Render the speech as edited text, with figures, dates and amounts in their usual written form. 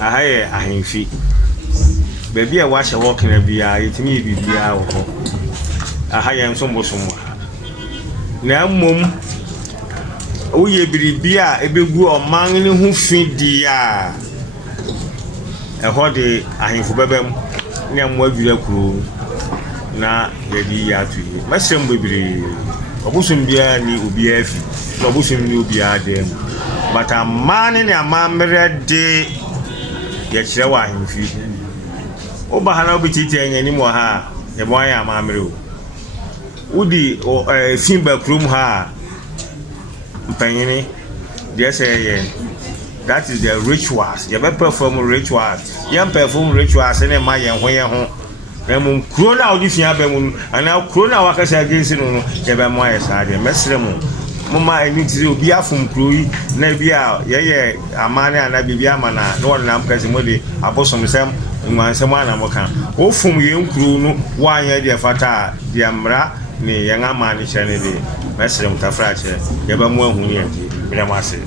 aha ye ahemfi baabi a wahye wo kana bia yetimi bibia wo ho aha ye nso mbosom na mmom oye biribia ebegu oman ne ho fidia ehode ahemfo bebam ne amwa bira kuro na yedi ya tuye masem bebiri obusum bia ni obi afi na obusum ni obi adem but amane ne amamre de ya kire wa ahemfi oba hala obi titi anya ni mo ha e bo anya amamre o udi fimba krum ha mpanyini they say that is the rituals you be perform rituals you perform rituals ne ma yen ho na mun kro na odi fia ba mun ana kro na wakasa against no ye be mo aye sa de mesre mu mama eni tiri obi afum kro yi na bia ye amane ana bibia mana no na mpese mo de abosom sem nwansem ana mo kan ofum ye nkro no wa anya de fata de amra ni yen amane chene de mesre mutafra che ye be mo ahuni enti bia mo ase